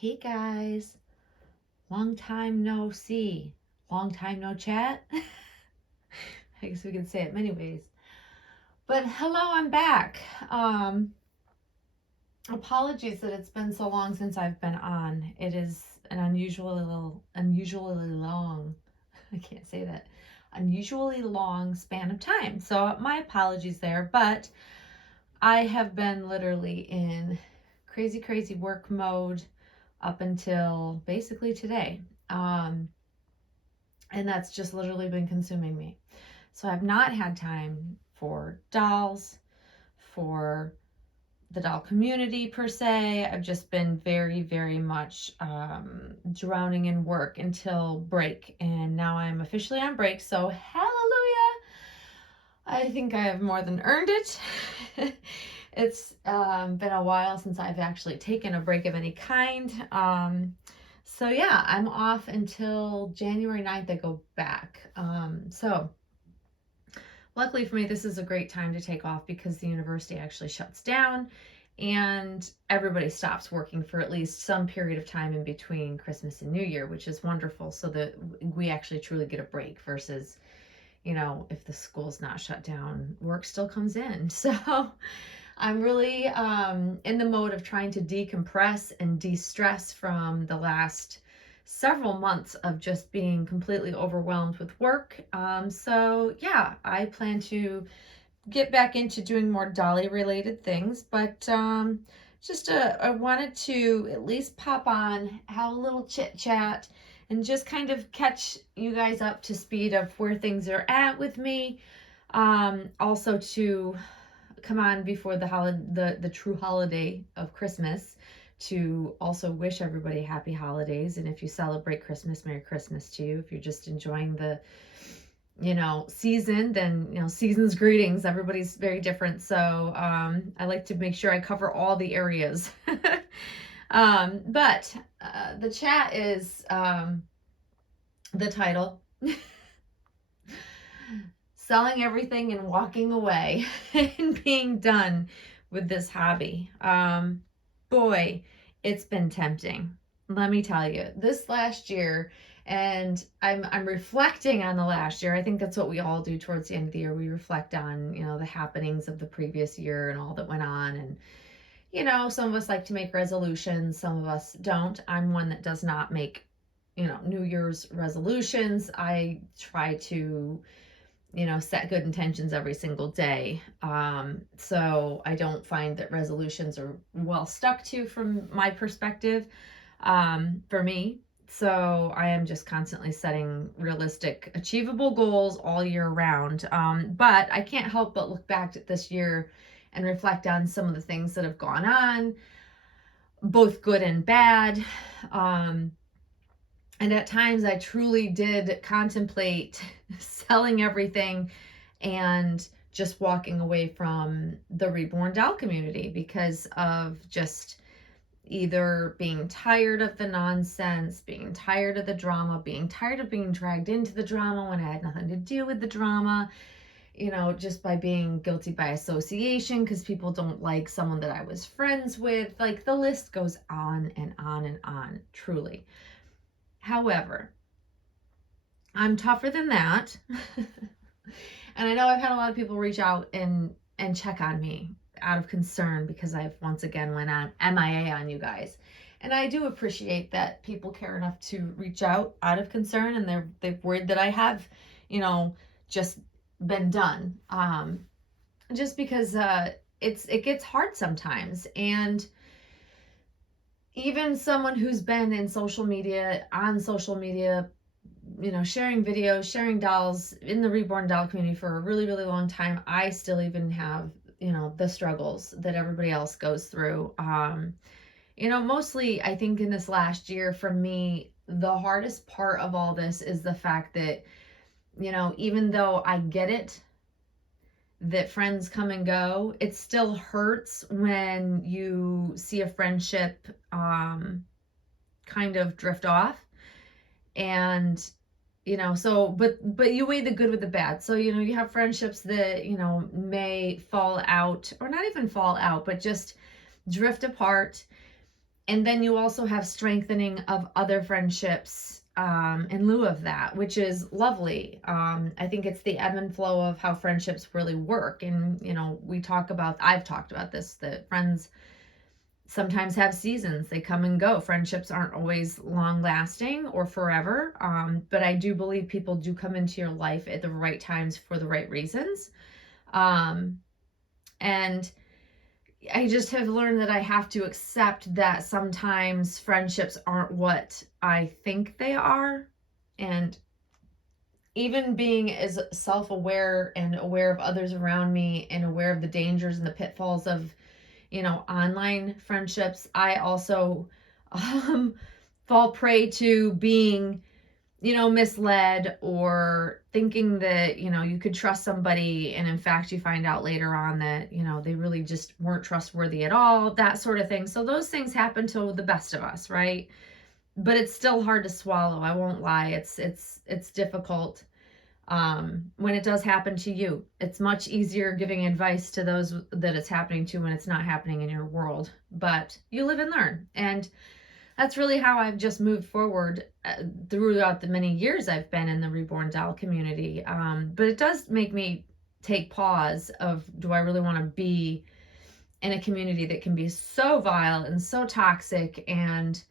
Hey guys, long time no see, long time no chat. I guess we could say it many ways. But hello, I'm back. Apologies that it's been so long since I've been on. It is an unusually long, I can't say that, unusually long span of time. So my apologies there, but I have been literally in crazy work mode up until basically today. Um, and that's just literally been consuming me. So I've not had time for dolls, for the doll community per se. I've just been very much drowning in work until break. And now I'm officially on break. So hallelujah. I think I have more than earned it. It's been a while since I've actually taken a break of any kind. So yeah, I'm off until January 9th. I go back. So luckily for me, this is a great time to take off because the university actually shuts down and everybody stops working for at least some period of time in between Christmas and New Year, which is wonderful, so that we actually truly get a break versus, if the school's not shut down, work still comes in. So I'm really in the mode of trying to decompress and de-stress from the last several months of just being completely overwhelmed with work. So yeah, I plan to get back into doing more Dolly related things, but I wanted to at least pop on, have a little chit chat, and just kind of catch you guys up to speed of where things are at with me. Also to come on before the true holiday of Christmas, to also wish everybody happy holidays. And if you celebrate Christmas, Merry Christmas to you. If you're just enjoying the season, then season's greetings. Everybody's very different, so I like to make sure I cover all the areas. But the chat is the title. Selling everything and walking away and being done with this hobby. Boy, it's been tempting. Let me tell you, this last year, and I'm reflecting on the last year. I think that's what we all do towards the end of the year. We reflect on, the happenings of the previous year and all that went on. And, some of us like to make resolutions, some of us don't. I'm one that does not make, New Year's resolutions. I try to set good intentions every single day. So I don't find that resolutions are well stuck to from my perspective, for me. So I am just constantly setting realistic, achievable goals all year round. But I can't help but look back at this year and reflect on some of the things that have gone on, both good and bad. And at times I truly did contemplate selling everything and just walking away from the reborn doll community because of just either being tired of the nonsense, being tired of the drama, being tired of being dragged into the drama when I had nothing to do with the drama, just by being guilty by association because people don't like someone that I was friends with. Like, the list goes on and on and on, truly. However, I'm tougher than that. And I know I've had a lot of people reach out and check on me out of concern because I've once again went on MIA on you guys. And I do appreciate that people care enough to reach out of concern, and they've worried that I have, just been done. Just because it gets hard sometimes. And even someone who's been on social media, sharing videos, sharing dolls in the reborn doll community for a really long time, I still even have, the struggles that everybody else goes through. Mostly I think in this last year for me, the hardest part of all this is the fact that, even though I get it, that friends come and go, it still hurts when you see a friendship kind of drift off. And but you weigh the good with the bad. So you have friendships that may fall out, or not even fall out, but just drift apart. And then you also have strengthening of other friendships in lieu of that, which is lovely. I think it's the ebb and flow of how friendships really work. And, I've talked about this, that friends sometimes have seasons. They come and go. Friendships aren't always long lasting or forever. But I do believe people do come into your life at the right times for the right reasons. And I just have learned that I have to accept that sometimes friendships aren't what I think they are. And even being as self-aware and aware of others around me and aware of the dangers and the pitfalls of, online friendships, I also fall prey to being, misled or thinking that, you could trust somebody. And in fact, you find out later on that, they really just weren't trustworthy at all, that sort of thing. So those things happen to the best of us, right? But it's still hard to swallow. I won't lie. It's difficult. When it does happen to you, it's much easier giving advice to those that it's happening to when it's not happening in your world, but you live and learn. And that's really how I've just moved forward throughout the many years I've been in the Reborn Doll community. But it does make me take pause of, do I really want to be in a community that can be so vile and so toxic, and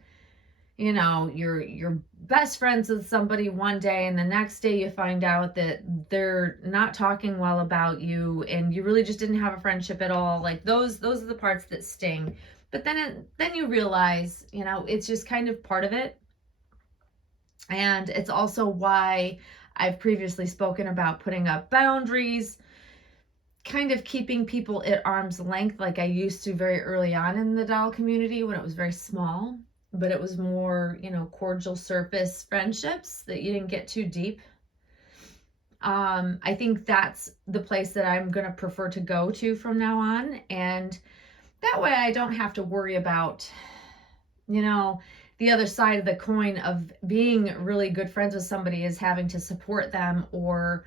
you're best friends with somebody one day and the next day you find out that they're not talking well about you and you really just didn't have a friendship at all. Like those are the parts that sting. But then you realize, it's just kind of part of it. And it's also why I've previously spoken about putting up boundaries, kind of keeping people at arm's length, like I used to very early on in the doll community when it was very small, but it was more, cordial surface friendships that you didn't get too deep. I think that's the place that I'm going to prefer to go to from now on. And that way I don't have to worry about, the other side of the coin of being really good friends with somebody is having to support them or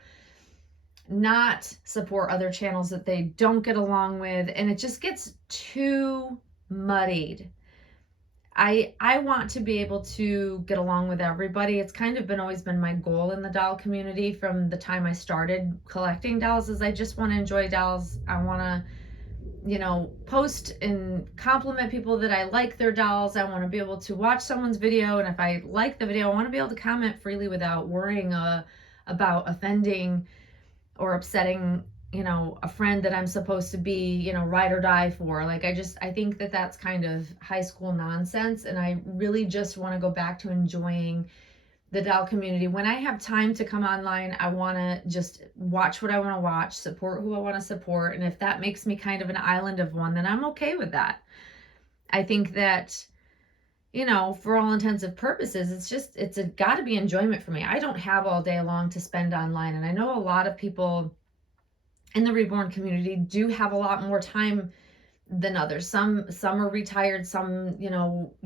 not support other channels that they don't get along with. And it just gets too muddied. I want to be able to get along with everybody. It's kind of always been my goal in the doll community from the time I started collecting dolls, is I just want to enjoy dolls. I want to, post and compliment people that I like their dolls. I want to be able to watch someone's video, and if I like the video, I want to be able to comment freely without worrying about offending or upsetting, a friend that I'm supposed to be, ride or die for. Like, I think that that's kind of high school nonsense. And I really just want to go back to enjoying the doll community. When I have time to come online, I want to just watch what I want to watch, support who I want to support. And if that makes me kind of an island of one, then I'm okay with that. I think that, for all intents and purposes, it's got to be enjoyment for me. I don't have all day long to spend online. And I know a lot of people in the Reborn community do have a lot more time than others. Some are retired, some,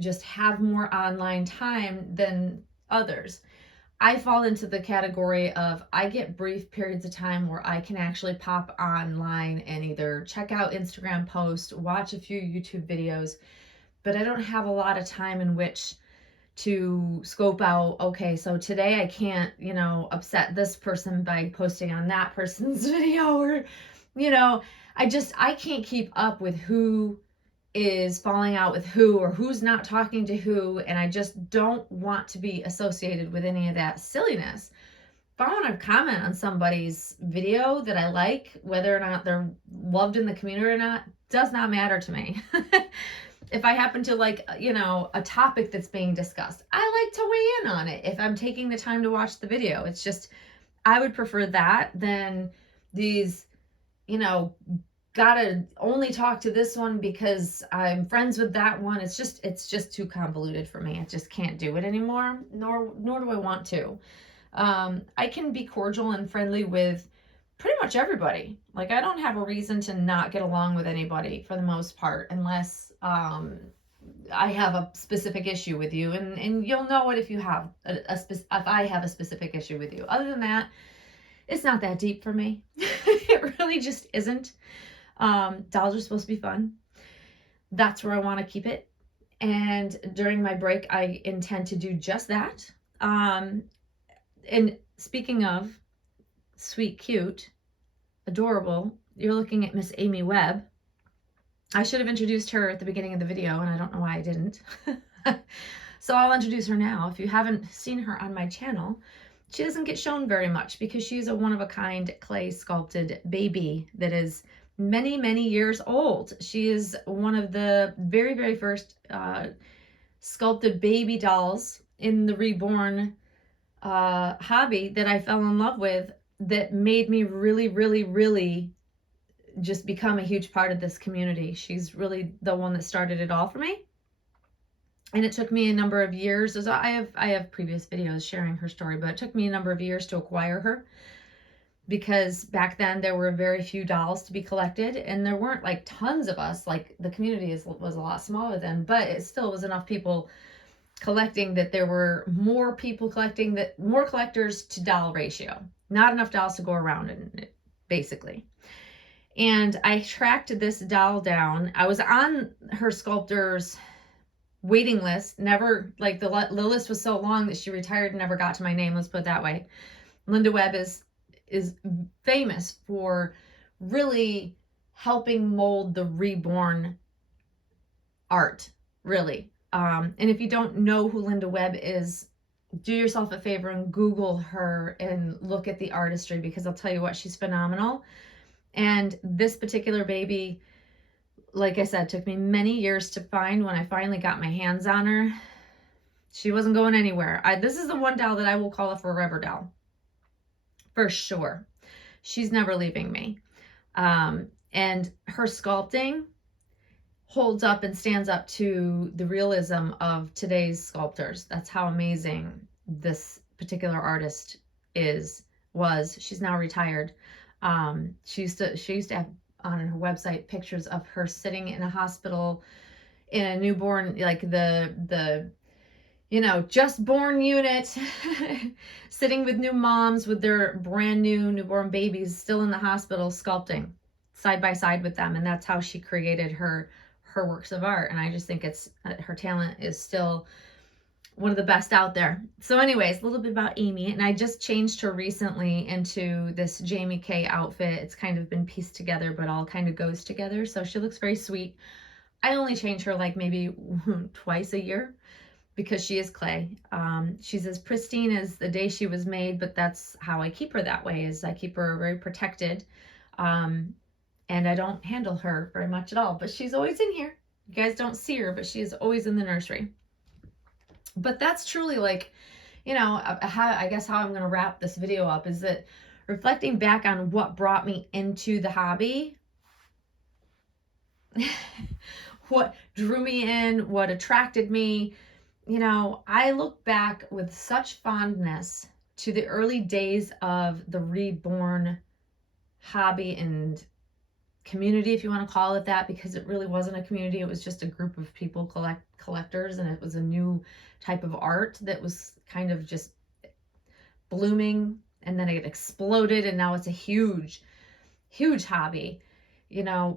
just have more online time than others. I fall into the category of, I get brief periods of time where I can actually pop online and either check out Instagram posts, watch a few YouTube videos, but I don't have a lot of time in which to scope out, okay, so today I can't, upset this person by posting on that person's video, or, I can't keep up with who is falling out with who or who's not talking to who, and I just don't want to be associated with any of that silliness. If I want to comment on somebody's video that I like, whether or not they're loved in the community or not, does not matter to me. If I happen to like, a topic that's being discussed, I like to weigh in on it if I'm taking the time to watch the video. It's just, I would prefer that than these, gotta only talk to this one because I'm friends with that one. It's just too convoluted for me. I just can't do it anymore, nor do I want to. I can be cordial and friendly with pretty much everybody. Like, I don't have a reason to not get along with anybody for the most part, unless I have a specific issue with you, and you'll know it if you have if I have a specific issue with you. Other than that, it's not that deep for me. It really just isn't. Dolls are supposed to be fun. That's where I want to keep it. And during my break, I intend to do just that. And speaking of sweet, cute, adorable, you're looking at Miss Amy Webb. I should have introduced her at the beginning of the video, and I don't know why I didn't. So I'll introduce her now. If you haven't seen her on my channel, she doesn't get shown very much because she's a one-of-a-kind clay sculpted baby that is many, many years old. She is one of the very, very first sculpted baby dolls in the reborn hobby that I fell in love with, that made me really, really, really just become a huge part of this community. She's really the one that started it all for me. And it took me a number of years, as I have previous videos sharing her story, but it took me a number of years to acquire her, because back then there were very few dolls to be collected, and there weren't like tons of us. Like, the community was a lot smaller then, but it still was enough people collecting that there were more people collecting, that more collectors to doll ratio, not enough dolls to go around, and basically. And I tracked this doll down. I was on her sculptor's waiting list, never, like, the list was so long that she retired and never got to my name, let's put it that way. Linda Webb is famous for really helping mold the reborn art, really. And if you don't know who Linda Webb is, do yourself a favor and Google her and look at the artistry, because I'll tell you what, she's phenomenal. And this particular baby, like I said, took me many years to find. When I finally got my hands on her, she wasn't going anywhere. This is the one doll that I will call a forever doll, for sure. She's never leaving me. And her sculpting holds up and stands up to the realism of today's sculptors. That's how amazing this particular artist was. She's now retired. She used to have on her website pictures of her sitting in a hospital in a newborn, like the just born unit, sitting with new moms with their brand new newborn babies still in the hospital, sculpting side by side with them. And that's how she created her works of art. And I just think her talent is still one of the best out there. So anyways, a little bit about Amy. And I just changed her recently into this Jamie K outfit. It's kind of been pieced together, but all kind of goes together. So she looks very sweet. I only change her like maybe twice a year, because she is clay. She's as pristine as the day she was made, but that's how I keep her that way, is I keep her very protected. And I don't handle her very much at all, but she's always in here. You guys don't see her, but she is always in the nursery. But that's truly, like, I guess how I'm going to wrap this video up is that, reflecting back on what brought me into the hobby, what drew me in, what attracted me, I look back with such fondness to the early days of the reborn hobby and community, if you want to call it that, because it really wasn't a community. It was just a group of people, collectors, and it was a new type of art that was kind of just blooming, and then it exploded, and now it's a huge hobby,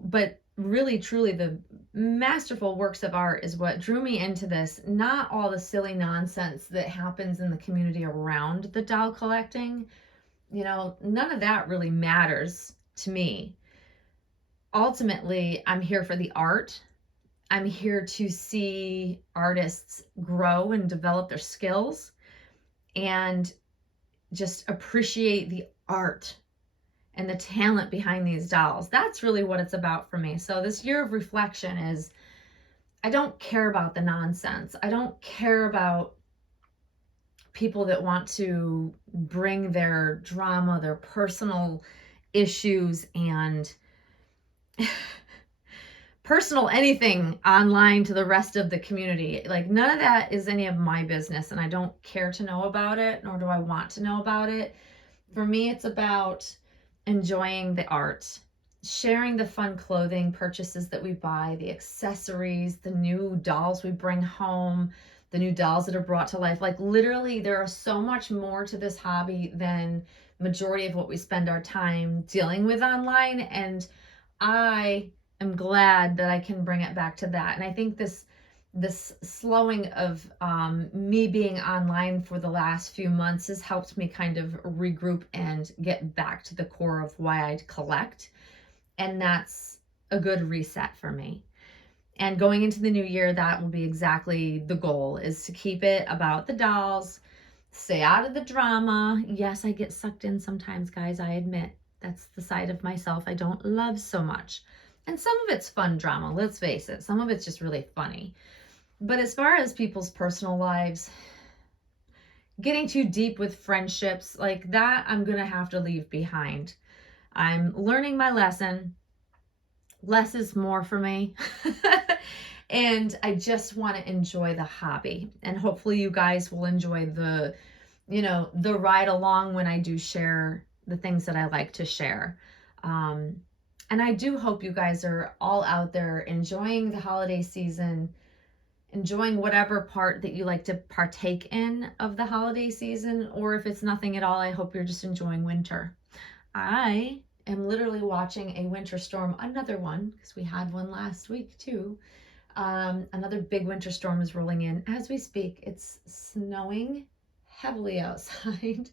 but really truly the masterful works of art is what drew me into this, not all the silly nonsense that happens in the community around the doll collecting. None of that really matters to me. Ultimately, I'm here for the art. I'm here to see artists grow and develop their skills, and just appreciate the art and the talent behind these dolls. That's really what it's about for me. So this year of reflection is, I don't care about the nonsense. I don't care about people that want to bring their drama, their personal issues, and personal anything online to the rest of the community. Like, none of that is any of my business, and I don't care to know about it, nor do I want to know about it. For me, it's about enjoying the art, sharing the fun clothing purchases that we buy, the accessories, the new dolls we bring home, the new dolls that are brought to life. Like, literally, there are so much more to this hobby than majority of what we spend our time dealing with online. And I am glad that I can bring it back to that. And I think this this slowing of me being online for the last few months has helped me kind of regroup and get back to the core of why I collect. And that's a good reset for me. And going into the new year, that will be exactly the goal, is to keep it about the dolls, stay out of the drama. Yes, I get sucked in sometimes, guys. I admit that's the side of myself I don't love so much. And some of it's fun drama, let's face it. Some of it's just really funny. But as far as people's personal lives, getting too deep with friendships like that, I'm going to have to leave behind. I'm learning my lesson. Less is more for me. And I just want to enjoy the hobby. And hopefully you guys will enjoy the, the ride along when I do share the things that I like to share. And I do hope you guys are all out there enjoying the holiday season, enjoying whatever part that you like to partake in of the holiday season, or if it's nothing at all, I hope you're just enjoying winter. I am literally watching a winter storm, another one, because we had one last week too. Another big winter storm is rolling in as we speak. It's snowing heavily outside,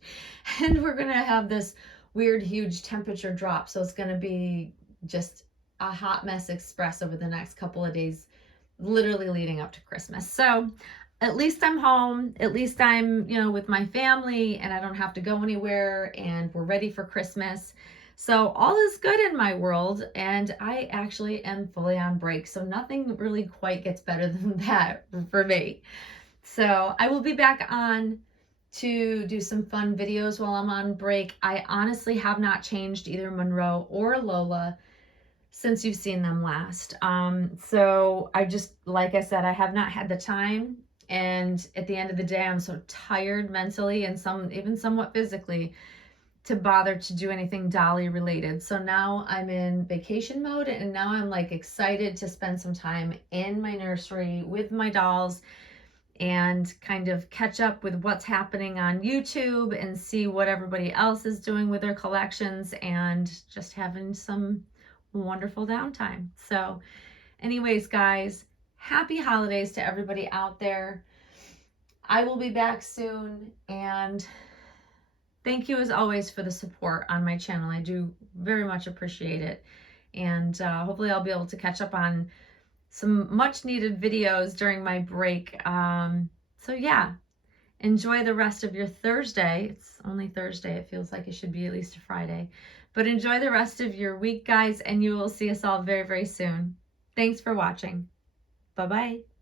and we're going to have this weird, huge temperature drop. So it's going to be just a hot mess express over the next couple of days, literally leading up to Christmas. So at least I'm home. At least I'm, with my family, and I don't have to go anywhere, and we're ready for Christmas. So all is good in my world, and I actually am fully on break. So nothing really quite gets better than that for me. So I will be back on to do some fun videos while I'm on break. I honestly have not changed either Monroe or Lola since you've seen them last. So I just, like I said, I have not had the time. And at the end of the day, I'm so tired mentally and even somewhat physically to bother to do anything dolly related. So now I'm in vacation mode, and now I'm like excited to spend some time in my nursery with my dolls and kind of catch up with what's happening on YouTube and see what everybody else is doing with their collections, and just having some wonderful downtime. So anyways, guys, happy holidays to everybody out there. I will be back soon, and thank you as always for the support on my channel. I do very much appreciate it. And hopefully I'll be able to catch up on some much needed videos during my break. So yeah, enjoy the rest of your Thursday. It's only Thursday. It feels like it should be at least a Friday. But enjoy the rest of your week, guys, and you will see us all very, very soon. Thanks for watching. Bye-bye.